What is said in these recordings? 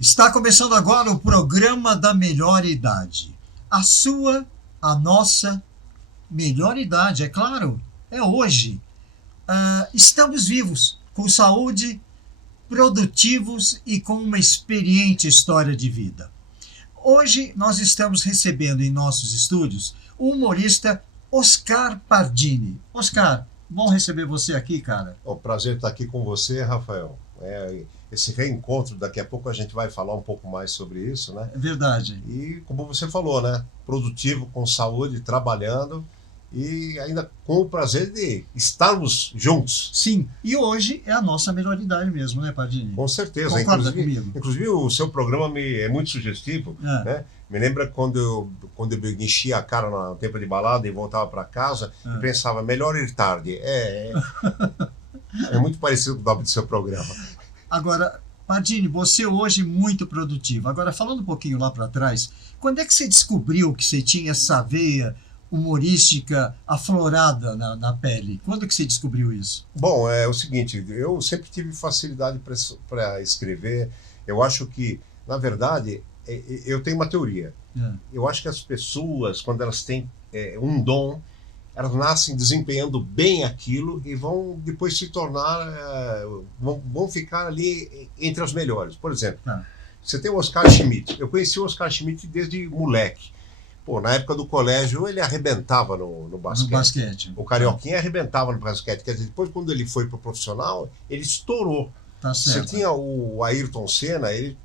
Está começando agora o programa da melhor idade. A sua, a nossa melhor idade, é claro, é hoje. Estamos vivos, com saúde, produtivos e com uma experiente história de vida. Hoje nós estamos recebendo em nossos estúdios o humorista Oscar Pardini. Oscar, bom receber você aqui, cara. É um prazer estar aqui com você, Rafael. Esse reencontro, daqui a pouco a gente vai falar um pouco mais sobre isso, né? É verdade. E como você falou, né? Produtivo, com saúde, trabalhando e ainda com o prazer de estarmos juntos. Sim, e hoje é a nossa melhor idade mesmo, né, Pardini? Com certeza. Concorda comigo? Inclusive o seu programa é muito sugestivo, né? Me lembra quando eu enchia a cara no tempo de balada e voltava para casa e pensava, melhor ir tarde. É muito parecido com o nome do seu programa. Agora, Pardini, você hoje muito produtivo. Agora, falando um pouquinho lá para trás, quando é que você descobriu que você tinha essa veia humorística aflorada na pele? Quando que você descobriu isso? Bom, é o seguinte, eu sempre tive facilidade para escrever. Eu acho que, na verdade, eu tenho uma teoria. Eu acho que as pessoas, quando elas têm um dom, elas nascem desempenhando bem aquilo e vão depois se tornar, vão ficar ali entre as melhores. Por exemplo, você tem o Oscar Schmidt. Eu conheci o Oscar Schmidt desde moleque. Pô, na época do colégio ele arrebentava no basquete. No basquete. O Carioquinha arrebentava no basquete. Quer dizer, depois quando ele foi pro profissional, ele estourou. Tá certo. Você tinha o Ayrton Senna, ele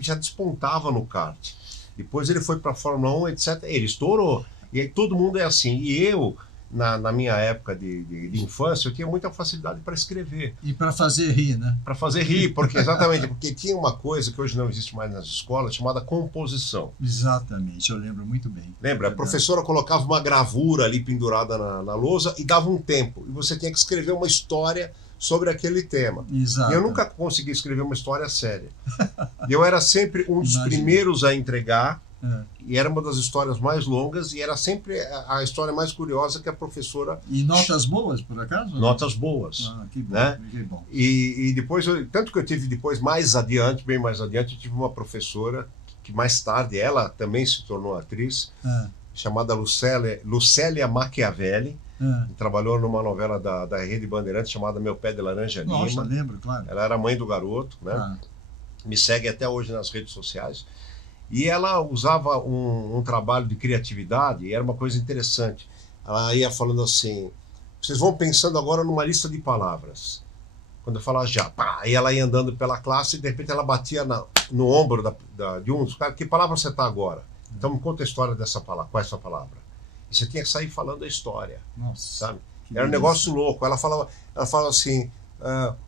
já despontava no kart. Depois ele foi para a Fórmula 1, etc. Ele estourou. E aí todo mundo é assim. E eu, na minha época de infância, eu tinha muita facilidade para escrever. E para fazer rir, né? Para fazer rir, porque tinha uma coisa que hoje não existe mais nas escolas, chamada composição. Exatamente, eu lembro muito bem. Lembra? A professora colocava uma gravura ali pendurada na lousa e dava um tempo. E você tinha que escrever uma história sobre aquele tema. Exato. E eu nunca consegui escrever uma história séria. E eu era sempre um dos primeiros a entregar. E era uma das histórias mais longas e era sempre a história mais curiosa que a professora... E notas boas, por acaso? Notas boas. Que bom, né? Que bom. E depois, tanto que eu tive depois, bem mais adiante, eu tive uma professora que mais tarde, ela também se tornou atriz, chamada Lucélia Machiavelli, que trabalhou numa novela da Rede Bandeirantes chamada Meu Pé de Laranja Lima. Nossa, lembro, claro. Ela era mãe do garoto, né? Me segue até hoje nas redes sociais. E ela usava um trabalho de criatividade, e era uma coisa interessante. Ela ia falando assim, vocês vão pensando agora numa lista de palavras. Quando eu falava já, pá, aí ela ia andando pela classe e de repente ela batia no ombro de um dos caras, que palavra você está agora? Então me conta a história dessa palavra, qual é essa palavra? E você tinha que sair falando a história. Nossa, sabe? Era um negócio louco. Ela falava assim,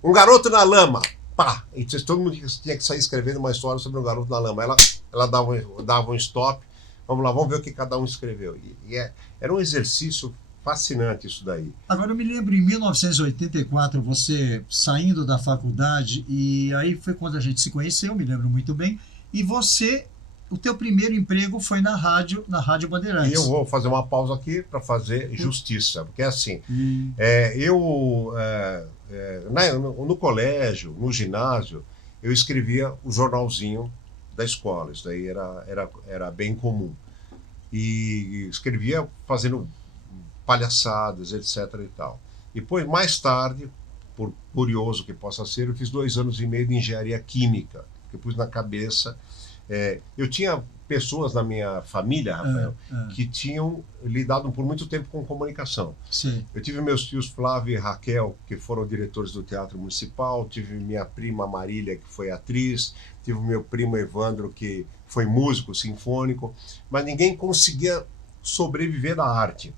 um garoto na lama. Pá! E todo mundo tinha que sair escrevendo uma história sobre um garoto na lama. Ela dava um stop. Vamos lá, vamos ver o que cada um escreveu. Era um exercício fascinante isso daí. Agora eu me lembro em 1984, você saindo da faculdade, e aí foi quando a gente se conheceu, me lembro muito bem, e o teu primeiro emprego foi na Rádio Bandeirantes. E eu vou fazer uma pausa aqui para fazer justiça, porque é assim, no colégio, no ginásio, eu escrevia o jornalzinho da escola, isso daí era bem comum. E escrevia fazendo palhaçadas, etc. e tal. Depois, mais tarde, por curioso que possa ser, eu fiz 2 anos e meio de engenharia química, que eu pus na cabeça. Eu tinha pessoas na minha família, Rafael, que tinham lidado por muito tempo com comunicação. Sim. Eu tive meus tios Flávio e Raquel, que foram diretores do Teatro Municipal, tive minha prima Marília, que foi atriz, tive meu primo Evandro, que foi músico sinfônico, mas ninguém conseguia sobreviver da arte.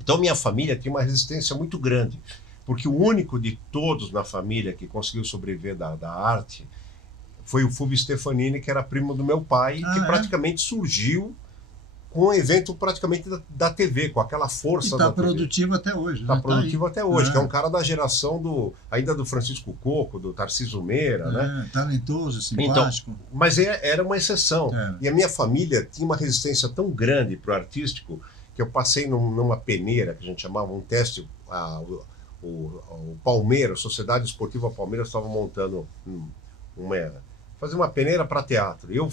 Então minha família tinha uma resistência muito grande, porque o único de todos na família que conseguiu sobreviver da arte foi o Fulvio Stefanini, que era primo do meu pai, que praticamente surgiu com um evento praticamente da TV, com aquela força da TV. Está produtivo até hoje. Está produtivo até hoje, que é um cara da geração ainda do Francisco Coco, do Tarcísio Meira, né? Talentoso, simpático. Então, mas era uma exceção. E a minha família tinha uma resistência tão grande para o artístico que eu passei numa peneira, que a gente chamava um teste, o Palmeiras, a Sociedade Esportiva Palmeiras estava montando fazer uma peneira para teatro. Eu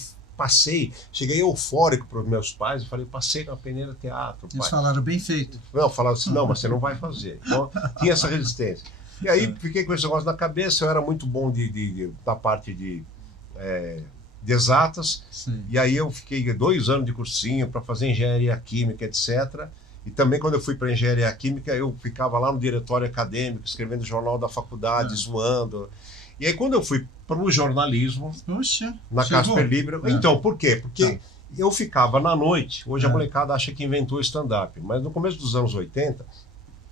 cheguei eufórico para os meus pais e falei, passei na peneira teatro, pai. Eles falaram, bem feito. Não, falaram assim, não, mas você não vai fazer. Então, tinha essa resistência. E aí, fiquei com esse negócio na cabeça, eu era muito bom da parte de exatas, Sim. e aí eu fiquei 2 anos de cursinho para fazer engenharia química, etc. E também, quando eu fui para engenharia química, eu ficava lá no diretório acadêmico, escrevendo jornal da faculdade, zoando. E aí, quando eu fui para o jornalismo, Puxa, na Casper Libero, então, por quê? Porque eu ficava na noite, hoje a molecada acha que inventou stand-up, mas no começo dos anos 80,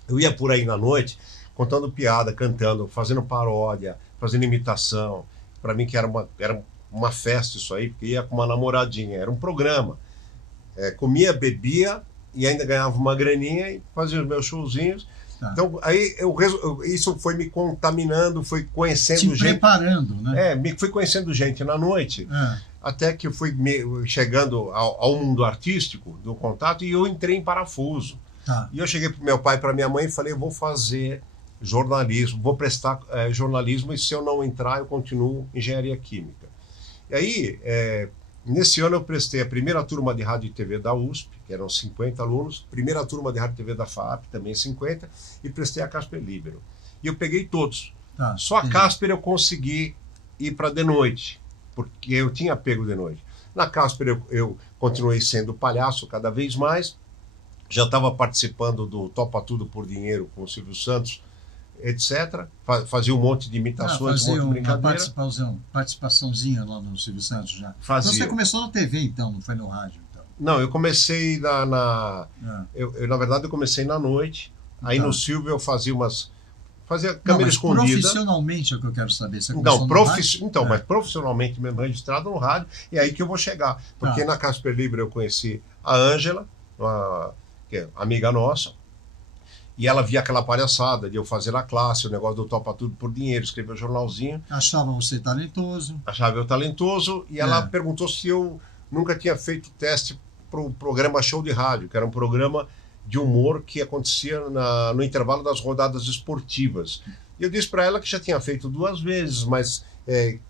eu ia por aí na noite, contando piada, cantando, fazendo paródia, fazendo imitação. Para mim que era uma festa isso aí, porque ia com uma namoradinha, era um programa. Comia, bebia e ainda ganhava uma graninha e fazia os meus showzinhos. Então, aí isso foi me contaminando, fui conhecendo gente. Preparando, né? Fui conhecendo gente na noite, até que eu fui chegando ao mundo artístico, do contato, e eu entrei em parafuso. E eu cheguei para meu pai e para minha mãe e falei, eu vou fazer jornalismo, vou prestar jornalismo, e se eu não entrar, eu continuo engenharia química. E aí, nesse ano eu prestei a primeira turma de rádio e TV da USP, que eram 50 alunos, primeira turma de rádio e TV da FAAP, também 50, e prestei a Casper Libero. E eu peguei todos. Só a Casper eu consegui ir para de noite, porque eu tinha pego de noite. Na Casper eu continuei sendo palhaço cada vez mais, já estava participando do Topa Tudo por Dinheiro com o Silvio Santos, etc. Fazia um monte de imitações, um monte de brincadeira. Participaçãozinha lá no Silvio Santos já. Fazia. Então você começou na TV então, não foi no rádio? Então. Não, eu comecei na verdade eu comecei na noite, aí no Silvio eu fazia câmera escondida. Profissionalmente é o que eu quero saber. Você mas profissionalmente mesmo, registrado no rádio, e aí que eu vou chegar. Porque na Casper Libero eu conheci a Ângela, que é amiga nossa, e ela via aquela palhaçada de eu fazer a classe, o negócio do Topa Tudo por Dinheiro, escrever o jornalzinho. Achava você talentoso. Achava eu talentoso, e ela perguntou se eu nunca tinha feito teste para o programa Show de Rádio, que era um programa de humor que acontecia no intervalo das rodadas esportivas. E eu disse para ela que já tinha feito 2 vezes, mas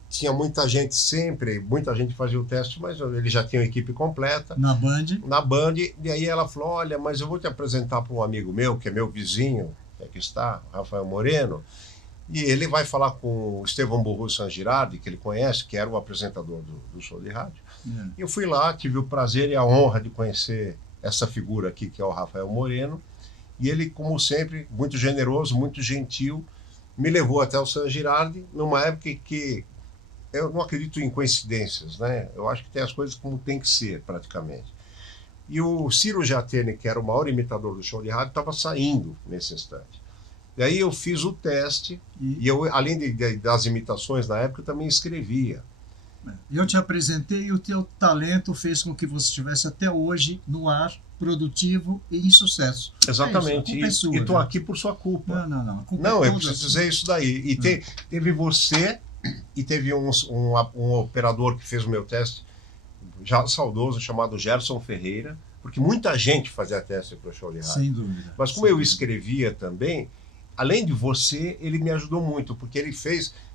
tinha muita gente fazia o teste, mas ele já tinha uma equipe completa. Na Band? Na Band, e aí ela falou, olha, mas eu vou te apresentar para um amigo meu, que é meu vizinho, que aqui está, Rafael Moreno, e ele vai falar com o Estevão Burru San Girardi, que ele conhece, que era o apresentador do show de rádio. E eu fui lá, tive o prazer e a honra de conhecer essa figura aqui, que é o Rafael Moreno, e ele, como sempre, muito generoso, muito gentil, me levou até o San Girardi, numa época que eu não acredito em coincidências, né? Eu acho que tem as coisas como tem que ser, praticamente. E o Ciro Giatene, que era o maior imitador do show de rádio, estava saindo nesse instante. E aí eu fiz o teste, e eu, além das imitações na época, eu também escrevia. Eu te apresentei e o teu talento fez com que você estivesse até hoje no ar, produtivo e em sucesso. Exatamente. É isso, e estou aqui por sua culpa. Não, eu preciso dizer isso daí. E teve você e teve um operador que fez o meu teste, já saudoso, chamado Gerson Ferreira, porque muita gente fazia teste para o show de rádio. Sem dúvida. Mas como eu escrevia também, além de você, ele me ajudou muito, porque ele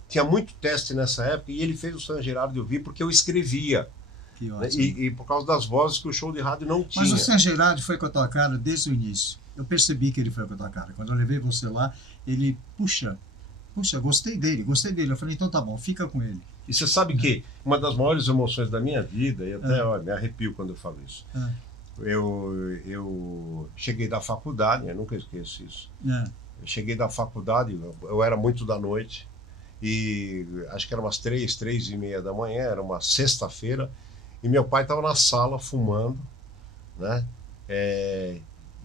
tinha muito teste nessa época, e ele fez o San Girardi eu vi porque eu escrevia. Que ótimo. E por causa das vozes que o show de rádio não tinha. Mas o San Girardi foi com a tua cara desde o início. Eu percebi que ele foi com a tua cara. Quando eu levei você lá, ele, puxa, gostei dele. Eu falei, então tá bom, fica com ele. E você sabe que uma das maiores emoções da minha vida, e até me arrepio quando eu falo isso, eu cheguei da faculdade, eu nunca esqueço isso. Eu cheguei da faculdade, eu era muito da noite, e acho que era umas 3:30 da manhã, era uma sexta-feira, e meu pai estava na sala fumando, né?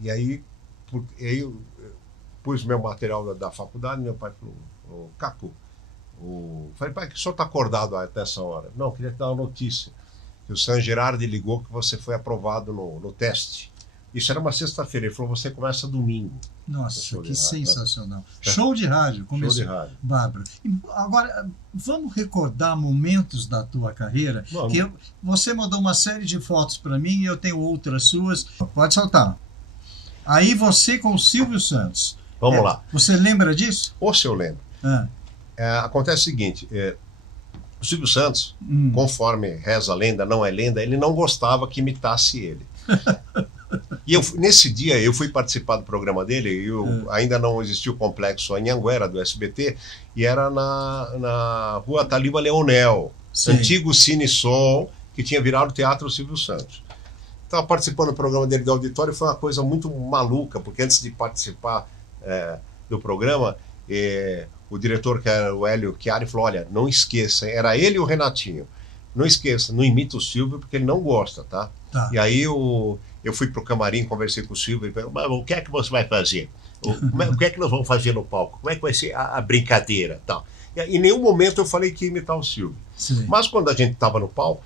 E aí eu pus meu material da faculdade, meu pai falou, Caco, falei, pai, que o senhor está acordado até essa hora? Não, queria te dar uma notícia, que o San Girardi ligou que você foi aprovado no teste. Isso era uma sexta-feira, ele falou, você começa domingo. Nossa, que sensacional. Show de rádio, começou. Show de rádio. Bárbaro. Agora, vamos recordar momentos da tua carreira? Vamos. Que você mandou uma série de fotos para mim e eu tenho outras suas. Pode soltar. Aí você com o Silvio Santos. Vamos lá. Você lembra disso? Ou se eu lembro. Acontece o seguinte, O Silvio Santos, conforme reza a lenda, não é lenda, ele não gostava que imitasse ele. E nesse dia eu fui participar do programa dele, ainda não existia o complexo Anhanguera do SBT, e era na rua Taliba Leonel, antigo Cine Sol, que tinha virado Teatro Silvio Santos. Estava participando do programa dele do auditório, foi uma coisa muito maluca, porque antes de participar do programa, o diretor, que era o Hélio Chiari, falou: olha, não esqueça, era ele e o Renatinho, não esqueça, não imita o Silvio, porque ele não gosta, tá? E aí eu fui pro camarim, conversei com o Silvio e falei: mas o que é que você vai fazer? O que é que nós vamos fazer no palco? Como é que vai ser a brincadeira? Tal. E em nenhum momento eu falei que ia imitar o Silvio. Sim. Mas quando a gente estava no palco,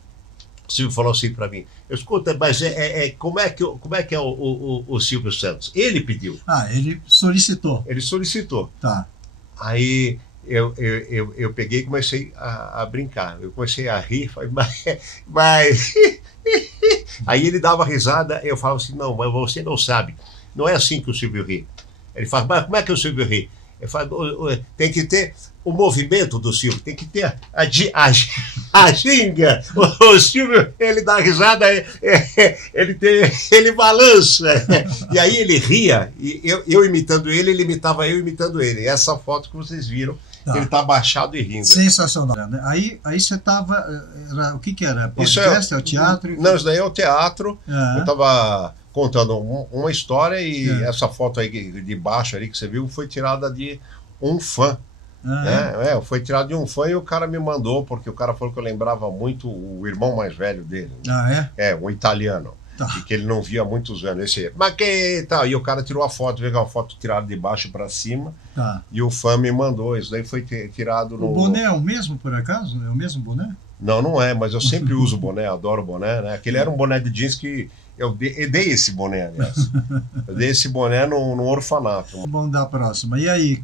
o Silvio falou assim para mim: escuta, mas como é que é o Silvio Santos? Ele pediu. Ele solicitou. Ele solicitou. Tá. Aí eu peguei e comecei a brincar. Eu comecei a rir, falei, mas... Aí ele dava risada, eu falava assim: não, mas você não sabe, não é assim que o Silvio ri. Ele fala: mas como é que o Silvio ri? Eu falo: tem que ter o movimento do Silvio, tem que ter a ginga. O Silvio, ele dá risada, ele balança. E aí ele ria, e eu imitando ele imitava eu imitando ele. Essa foto que vocês viram, ele está abaixado e rindo. Sensacional. Aí você estava... O que era? Podcast? É o teatro? Não, isso daí é o teatro. Eu estava contando uma história e essa foto aí de baixo ali que você viu foi tirada de um fã. Foi tirado de um fã e o cara me mandou, porque o cara falou que eu lembrava muito o irmão mais velho dele. Um italiano. E que ele não via há muitos anos. Mas que tal? E o cara tirou a foto, veio uma foto tirada de baixo para cima. E o fã me mandou. Isso daí foi tirado no... O boné é o mesmo, por acaso? É o mesmo boné? Não, não é, mas eu sempre uso boné, adoro boné, né? Aquele era um boné de jeans que eu dei esse boné, aliás. Eu dei esse boné no orfanato. Vamos dar a próxima. E aí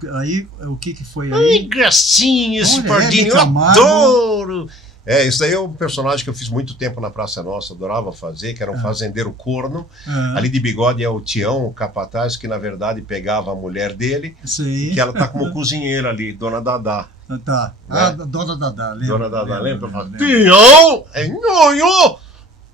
o que foi aí? Ai, gracinha esse Pardinho, eu adoro! Isso daí é um personagem que eu fiz muito tempo na Praça Nossa, adorava fazer, que era um fazendeiro corno. Ali de bigode é o Tião, o capataz, que na verdade pegava a mulher dele. Sim. Que ela tá como cozinheira ali, Dona Dadá. Tá. Né? Dona Dadá, lembra? Dona Dadá, lembra? Tião, nhonho,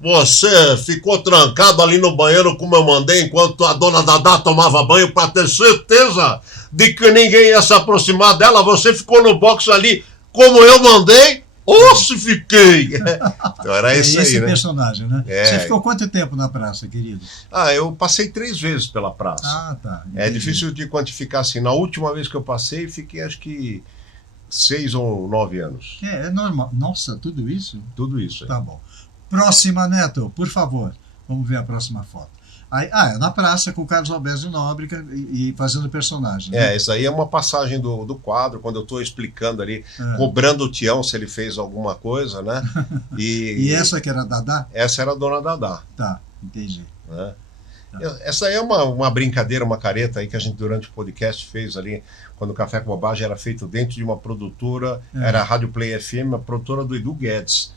você ficou trancado ali no banheiro como eu mandei, enquanto a Dona Dadá tomava banho, para ter certeza de que ninguém ia se aproximar dela. Você ficou no box ali como eu mandei. Se fiquei! Então era isso aí, esse né? Personagem, né? Você ficou quanto tempo na praça, querido? Eu passei 3 vezes pela praça. Tá. Entendi. É difícil de quantificar assim. Na última vez que eu passei, fiquei acho que 6 ou 9 anos. É normal. Nossa, tudo isso? Tudo isso. Tá bom. Próxima, Neto, por favor. Vamos ver a próxima foto. É na praça com o Carlos Alberto de Nóbrega e fazendo personagem. Né? Isso aí é uma passagem do quadro, quando eu estou explicando ali, cobrando o Tião se ele fez alguma coisa, né? E essa que era a Dadá? Essa era a Dona Dadá. Tá, entendi. Né? Essa aí é uma brincadeira, uma careta aí que a gente durante o podcast fez ali, quando o Café com Bobagem era feito dentro de uma produtora, era a Rádio Play FM, a produtora do Edu Guedes.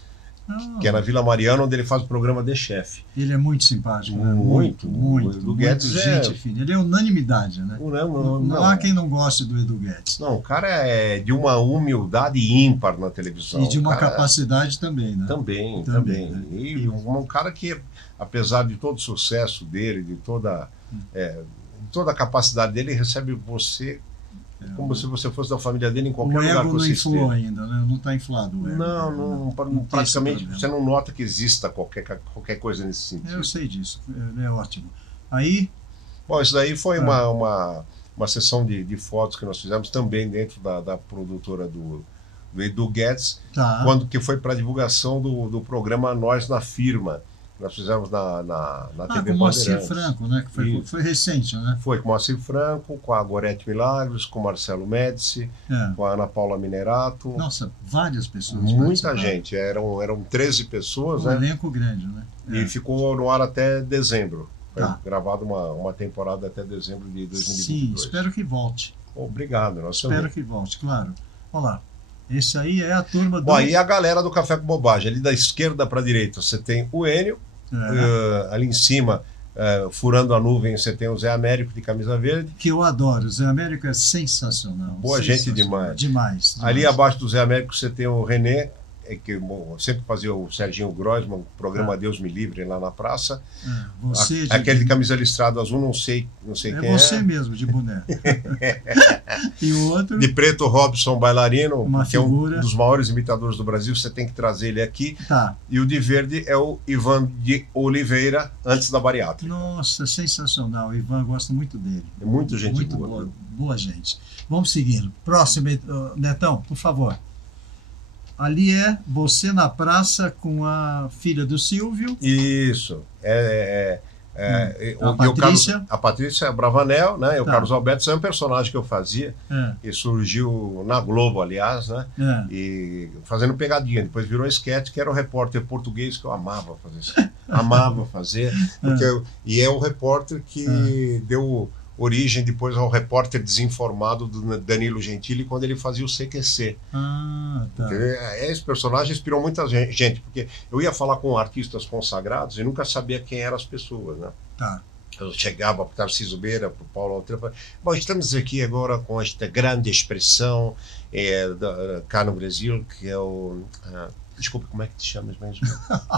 Que é na Vila Mariana, onde ele faz o programa de chefe. Ele é muito simpático, né? Muito. O Edu Guedes gente fina. Ele é unanimidade, né? Não há quem não goste do Edu Guedes. Não, o cara é de uma humildade ímpar na televisão. E de uma capacidade também, né? Também. Né? E um cara que, apesar de todo o sucesso dele, de toda a capacidade dele, recebe você como se você fosse da família dele em qualquer lugar que você não inflou ainda, né? Não está inflado o ego. Não, praticamente você não nota que exista qualquer coisa nesse sentido. Eu sei disso, é ótimo. Aí... Bom, isso daí foi uma sessão de fotos que nós fizemos também dentro da produtora do Edu Guedes, que foi para a divulgação do programa Nós na Firma. Nós fizemos na TV Bandeirantes. Com o Moacir Franco, né? Que foi recente, né? Foi com o Moacir Franco, com a Gorete Milagres, com o Marcelo Médici, com a Ana Paula Minerato. Nossa, várias pessoas. Muita gente, eram 13 pessoas. Um elenco grande, né? E ficou no ar até dezembro. Foi gravado uma temporada até dezembro de 2022. Sim, espero que volte. Obrigado. Espero que volte, claro. Olha lá. Esse aí é a turma do... E a galera do Café com Bobagem. Ali da esquerda para a direita você tem o Enio. Ali em cima, furando a nuvem, você tem o Zé Américo de camisa verde. Que eu adoro. O Zé Américo é sensacional. Boa gente demais. Demais. Ali abaixo do Zé Américo você tem o René, que bom, sempre fazia o Serginho Groisman, o programa Deus Me Livre, lá na praça. Você Aquele de camisa listrada azul, não sei quem é. Você mesmo, de boné. E o outro? De preto, Robson Bailarino, Uma que é um figura. dos maiores imitadores do Brasil, você tem que trazer ele aqui. Tá. E o de verde é o Ivan de Oliveira, antes da bariátrica. Nossa, sensacional. O Ivan, gosto muito dele. É muito gente Muito boa. boa, boa gente. Vamos seguindo. Próximo, Netão, por favor. Ali é você na praça com a filha do Silvio. Isso. A Patrícia. A Patrícia Bravanel, né? E o Tá. Carlos Alberto é um personagem que eu fazia, que surgiu na Globo, aliás, né? E fazendo pegadinha. Depois virou esquete, que era o repórter português que eu amava fazer isso. Amava fazer. E é o repórter que deu origem depois ao repórter desinformado do Danilo Gentili, quando ele fazia o CQC. Tá. Esse personagem inspirou muita gente, porque eu ia falar com artistas consagrados e nunca sabia quem eram as pessoas, né? Tá. Eu chegava para o Tarcísio Beira, para o Paulo Altrão, falava, bom, estamos aqui agora com esta grande expressão cá no Brasil, que é o... desculpa, como é que te chamas mesmo?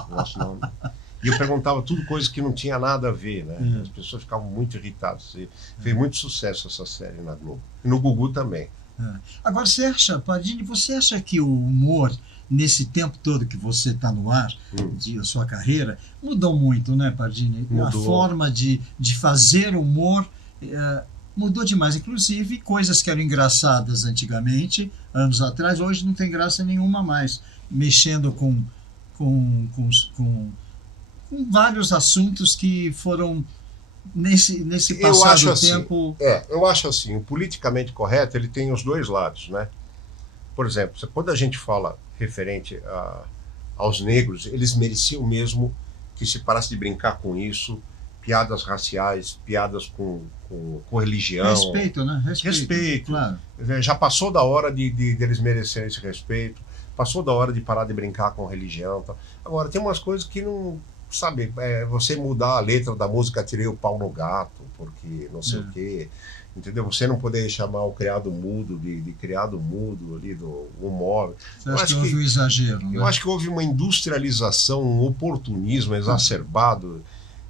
O nosso nome. E eu perguntava tudo coisas que não tinha nada a ver, né? As pessoas ficavam muito irritadas. E fez muito sucesso essa série na Globo. E no Gugu também. Agora, Pardini, você acha que o humor, nesse tempo todo que você está no ar, de sua carreira, mudou muito, né, Pardini? Mudou. A forma de fazer humor mudou demais. Inclusive, coisas que eram engraçadas antigamente, anos atrás, hoje não tem graça nenhuma mais. Mexendo com vários assuntos que foram nesse passado do tempo. Eu acho assim, o politicamente correto, ele tem os dois lados, né? Por exemplo, quando a gente fala referente aos negros, eles mereciam mesmo que se parasse de brincar com isso, piadas raciais, piadas com religião. Respeito, né? Respeito. Claro. Já passou da hora de eles merecerem esse respeito, passou da hora de parar de brincar com religião. Tá? Agora, tem umas coisas que não... Sabe, você mudar a letra da música Tirei o Pau no Gato, porque não sei o quê, entendeu? Você não poder chamar o criado mudo de criado mudo ali do humor. Você acha que houve um exagero, né? Eu acho que houve uma industrialização, um oportunismo exacerbado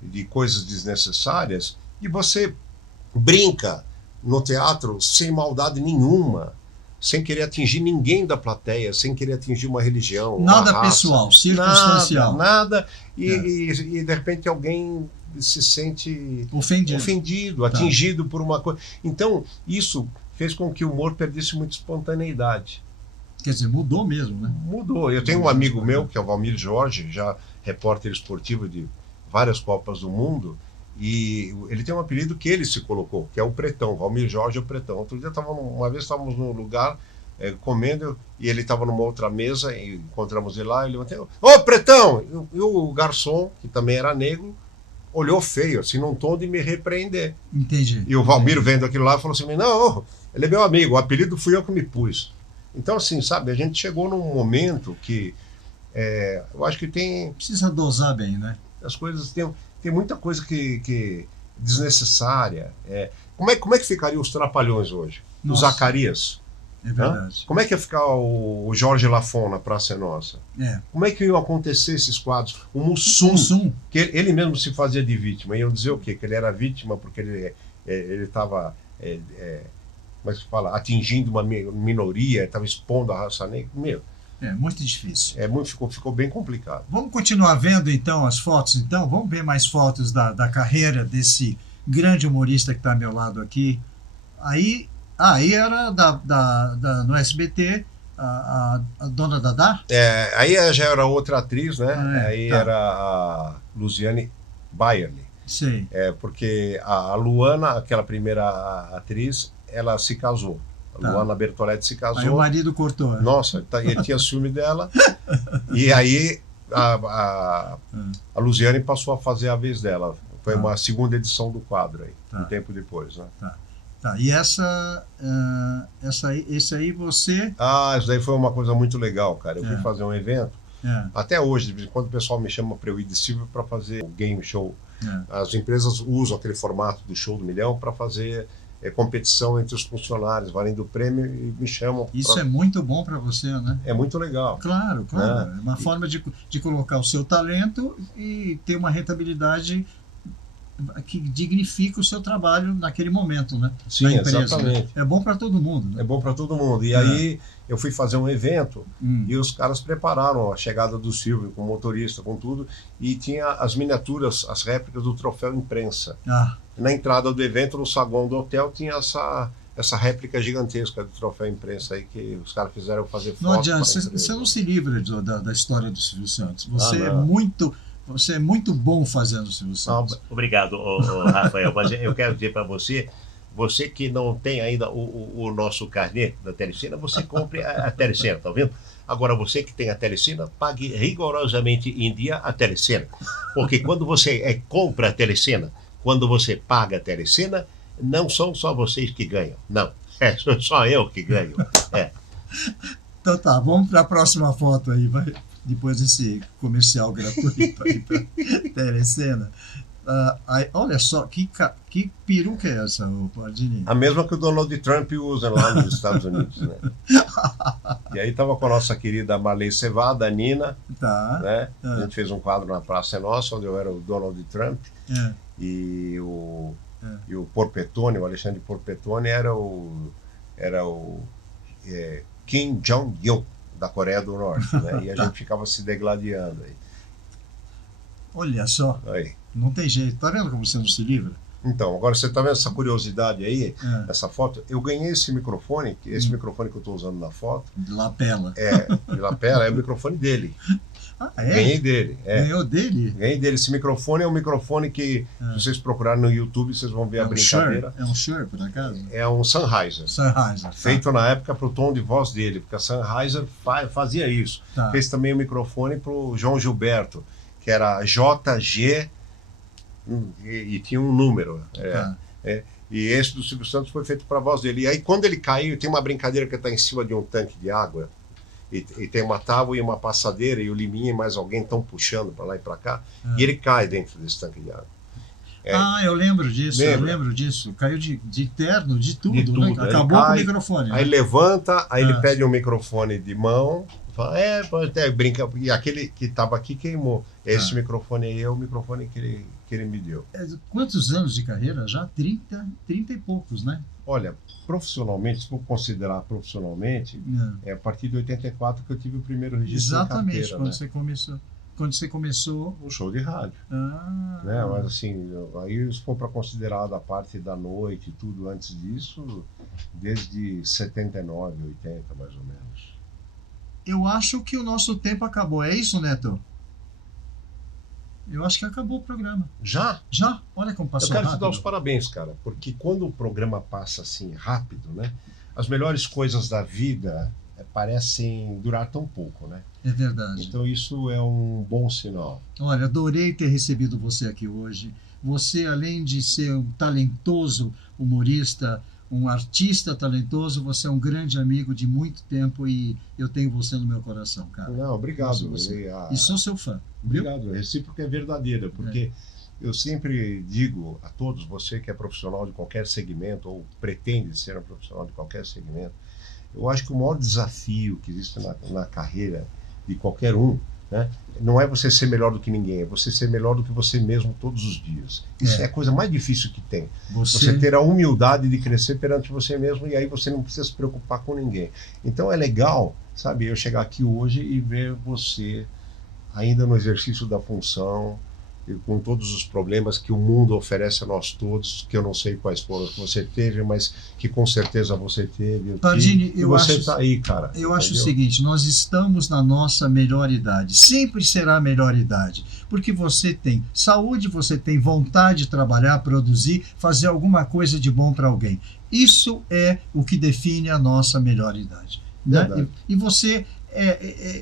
de coisas desnecessárias, e você brinca no teatro sem maldade nenhuma, sem querer atingir ninguém da plateia, sem querer atingir uma religião, nada uma raça, pessoal, circunstancial. Nada, e de repente alguém se sente ofendido, atingido por uma coisa. Então, isso fez com que o humor perdesse muita espontaneidade. Quer dizer, mudou mesmo, né? Mudou. Eu tenho um amigo meu, que é o Valmir Jorge, já repórter esportivo de várias Copas do Mundo, e ele tem um apelido que ele se colocou, que é o Pretão. Valmir Jorge é o Pretão. Outro dia, uma vez estávamos num lugar comendo, e ele estava numa outra mesa, e encontramos ele lá, e ele levantou, ô Pretão! E o garçom, que também era negro, olhou feio, assim, num tom de me repreender. Entendi. E o Valmir, vendo aquilo lá, falou assim, não, ele é meu amigo, o apelido fui eu que me pus. Então, assim, sabe, a gente chegou num momento que eu acho que tem... Precisa dosar bem, né? As coisas tem muita coisa que desnecessária. Como é que ficaria os Trapalhões hoje? Nossa. O Zacarias? É verdade. Como é que ia ficar o Jorge Lafon na Praça é Nossa? Como é que iam acontecer esses quadros? O Mussum, que ele mesmo se fazia de vítima. Iam dizer o quê? Que ele era vítima porque ele estava como é que se fala? Atingindo uma minoria, estava expondo a raça negra. Meu, muito difícil. Ficou bem complicado. Vamos continuar vendo então as fotos, então? Vamos ver mais fotos da carreira desse grande humorista que está ao meu lado aqui. Aí era no SBT, a Dona Dadá? Aí já era outra atriz, né? Era a Luciane Bayerle. Sei. Porque a Luana, aquela primeira atriz, ela se casou. Luana Bertoletti se casou. Aí o marido cortou. Nossa, ele tinha ciúme dela. E aí a Luciane passou a fazer a vez dela. Foi uma segunda edição do quadro aí, um tempo depois, né? Tá. E esse aí você... Isso daí foi uma coisa muito legal, cara. Eu fui fazer um evento. Até hoje, de vez em quando o pessoal me chama para eu ir de Silvio para fazer o game show. As empresas usam aquele formato do show do milhão para fazer competição entre os funcionários, valendo prêmio e me chamam. Isso é muito bom para você, né? É muito legal. Claro, claro. É uma forma de colocar o seu talento e ter uma rentabilidade que dignifica o seu trabalho naquele momento, né? Sim, na empresa, exatamente. Né? É bom para todo mundo. Né? É bom para todo mundo. E aí eu fui fazer um evento e os caras prepararam a chegada do Silvio com motorista, com tudo, e tinha as miniaturas, as réplicas do troféu imprensa. Na entrada do evento, no saguão do hotel, tinha essa réplica gigantesca do troféu imprensa aí que os caras fizeram fazer foto. Não adianta, você não se livra da história do Silvio Santos. Você é muito bom fazendo o Silvio Santos. Obrigado, Rafael. Mas eu quero dizer para você que não tem ainda o nosso carnê da Telecena, você compre a Telecena, tá vendo? Agora, você que tem a Telecena, pague rigorosamente em dia a Telecena. Porque quando você compra a Telecena, quando você paga a Telecena, não são só vocês que ganham. Não, sou só eu que ganho. Então tá, vamos para a próxima foto aí, vai. Depois desse comercial gratuito aí para Telecena. Olha só, que peruca é essa, Pardini? A mesma que o Donald Trump usa lá nos Estados Unidos, né? E aí estava com a nossa querida Marley Cevada, a Nina, né? A gente fez um quadro na Praça é Nossa, onde eu era o Donald Trump, e o Porpetone, o Alexandre Porpetone, era o Kim Jong-un, da Coreia do Norte, né? E a gente ficava se degladiando aí. Olha só, aí. Não tem jeito. Tá vendo como você não se livra? Então, agora você tá vendo essa curiosidade aí, essa foto? Eu ganhei esse microfone que eu estou usando na foto. De lapela. De lapela, é o microfone dele. Ganhei dele. Ganhou dele? Ganhei dele. Esse microfone é um microfone que, se vocês procurarem no YouTube, vocês vão ver a brincadeira. É um Shure, por acaso? É um Sennheiser. Feito na época para o tom de voz dele, porque a Sennheiser fazia isso. Fez também o microfone para o João Gilberto, que era JG, e tinha um número. E esse do Silvio Santos foi feito para a voz dele. E aí, quando ele caiu, tem uma brincadeira que está em cima de um tanque de água, e tem uma tábua e uma passadeira, e o Liminha e mais alguém estão puxando para lá e para cá, e ele cai dentro desse tanque de água. Eu lembro disso. Caiu de terno, de tudo. Né? Acabou com o microfone. Aí levanta, aí ele pede um microfone de mão, fala, brinca, e aquele que estava aqui queimou. Esse microfone aí é o microfone que ele me deu. Quantos anos de carreira? Já 30 e poucos, né? Olha, profissionalmente, se for considerar profissionalmente, é a partir de 84 que eu tive o primeiro registro em carteira. Exatamente, quando você começou... O show de rádio. Né? Mas assim, aí se for para considerar da parte da noite e tudo antes disso, desde 79, 80 mais ou menos. Eu acho que o nosso tempo acabou. É isso, Neto? Eu acho que acabou o programa. Já? Já? Olha como passou rápido. Eu quero te dar os parabéns, cara, porque quando o programa passa assim rápido, né? As melhores coisas da vida parecem durar tão pouco, né? É verdade. Então isso é um bom sinal. Olha, adorei ter recebido você aqui hoje. Você, além de ser um talentoso humorista, um artista talentoso, você é um grande amigo de muito tempo e eu tenho você no meu coração, cara. Não, obrigado. E sou seu fã. Obrigado. A recíproca é verdadeira, porque eu sempre digo a todos, você que é profissional de qualquer segmento ou pretende ser um profissional de qualquer segmento, eu acho que o maior desafio que existe na carreira de qualquer um, né, não é você ser melhor do que ninguém, é você ser melhor do que você mesmo todos os dias. Isso é a coisa mais difícil que tem. Você ter a humildade de crescer perante você mesmo, e aí você não precisa se preocupar com ninguém. Então é legal, sabe, eu chegar aqui hoje e ver você ainda no exercício da função, e com todos os problemas que o mundo oferece a nós todos, que eu não sei quais foram que você teve, mas que com certeza você teve. Pardini, e você está aí, cara. Eu acho o seguinte, nós estamos na nossa melhor idade, sempre será a melhor idade, porque você tem saúde, você tem vontade de trabalhar, produzir, fazer alguma coisa de bom para alguém. Isso é o que define a nossa melhor idade. Né? E você...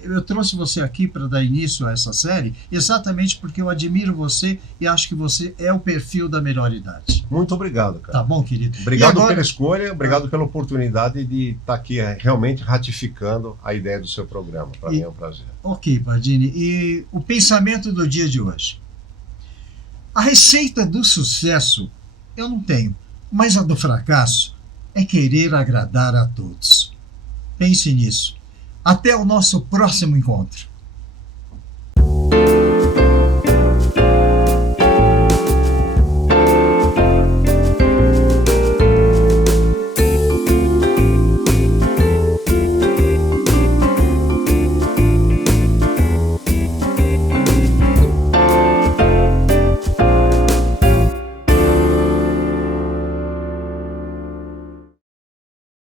eu trouxe você aqui para dar início a essa série exatamente porque eu admiro você e acho que você é o perfil da melhor idade. Muito obrigado, cara. Tá bom, querido? Obrigado pela escolha, obrigado pela oportunidade de estar aqui realmente ratificando a ideia do seu programa. Para mim é um prazer. Ok, Pardini. E o pensamento do dia de hoje? A receita do sucesso eu não tenho. Mas a do fracasso é querer agradar a todos. Pense nisso. Até o nosso próximo encontro.